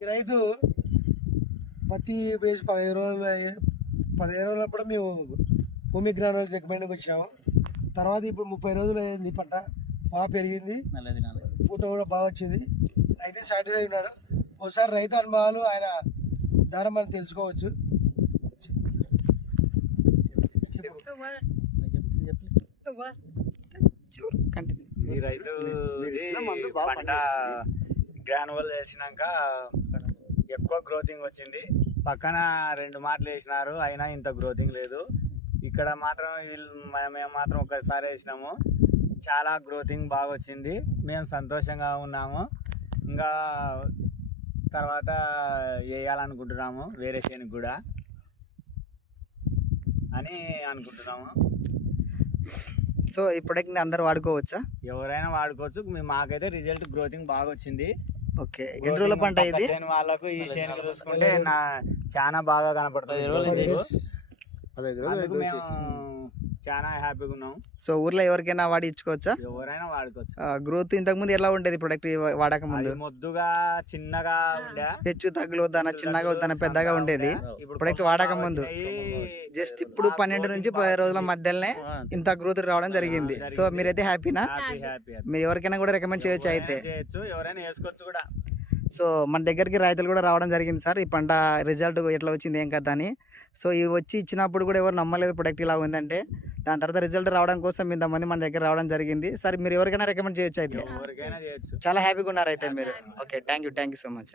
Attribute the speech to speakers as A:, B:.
A: ఈ రైతు పత్తి వేసి పదిహేను రోజులు పదిహేను రోజులప్పుడు మేము భూమి గ్రామాల చెక్మెంట్కి వచ్చినాము. తర్వాత ఇప్పుడు ముప్పై రోజులు అయింది పంట బాగా పెరిగింది. పూత కూడా బాగా వచ్చింది. రైతు సాటిస్ఫై ఉన్నాడు ఒకసారి రైతు అనుభవాలు ఆయన ద్వారా మనం తెలుసుకోవచ్చు.
B: ఈ రైతు పంట గ్రానువల్ వేసినాక ఎక్కువ గ్రోతింగ్ వచ్చింది. పక్కన రెండు మాటలు వేసినారు అయినా ఇంత గ్రోతింగ్ లేదు. ఇక్కడ మాత్రం వీళ్ళు మేము మాత్రం ఒకసారి వేసినాము. చాలా గ్రోతింగ్ బాగా వచ్చింది. మేము సంతోషంగా ఉన్నాము. ఇంకా తర్వాత వేయాలనుకుంటున్నాము వేరే చేనుకి కూడా అని అనుకుంటున్నాము.
C: సో ని అందరు వాడుకోవచ్చా?
B: ఎవరైనా వాడుకోవచ్చు. మాకైతే రిజల్ట్ గ్రోతింగ్ బాగా వచ్చింది.
C: ఓకే. ఎన్ని రోజుల పంట ఇది
B: చేను వాళ్ళకు ఈ చేను చూసుకుంటే నా చాలా బాగా కనపడుతుంది.
D: రోజులు
B: చాలా హ్యాపీగా ఉన్నాం.
C: సో ఊర్లో ఎవరికైనా వాడి ఇచ్చుకోవచ్చా
B: ఎవరైనా వాడుకోవచ్చు.
C: గ్రోత్ ఇంతకు ముందు ఎలా ఉండేది ప్రొడక్ట్ వాడక ముందు?
B: అది మొద్దుగా చిన్నగా ఉండే.
C: హెచ్చు తగ్గులు తన చిన్నగా తన పెద్దగా ఉండేది. ప్రొడక్ట్ వాడక ముందు. జస్ట్ ఇప్పుడు పన్నెండు నుంచి పది రోజుల. మధ్యలోనే ఇంత గ్రోత్ రావడం జరిగింది. సో మీరైతే హ్యాపీనా
B: హ్యాపీ హ్యాపీ హ్యాపీ.
C: మీరు ఎవరికైనా కూడా రికమెండ్ చేయొచ్చు అయితే.
B: ఎవరైనా చేయొచ్చు ఎవరైనా వేసుకోవచ్చు కూడా.
C: సో మన దగ్గరికి రైతులు కూడా రావడం జరిగింది సార్. ఈ పంట రిజల్ట్ ఎట్లా వచ్చింది ఏం కథ అని. సో ఇవి వచ్చి ఇచ్చినప్పుడు కూడా ఎవరు నమ్మలేదు ప్రొడక్ట్ ఇలా ఉందంటే. దాని తర్వాత రిజల్ట్ రావడం కోసం ఇంతమంది మన దగ్గర రావడం జరిగింది. సార్ మీరు ఎవరికైనా రికమెండ్ చేయొచ్చు అయితే.
B: ఎవరికైనా చేయొచ్చు.
C: చాలా హ్యాపీగా ఉన్నారు అయితే మీరు. Okay thank you thank you so much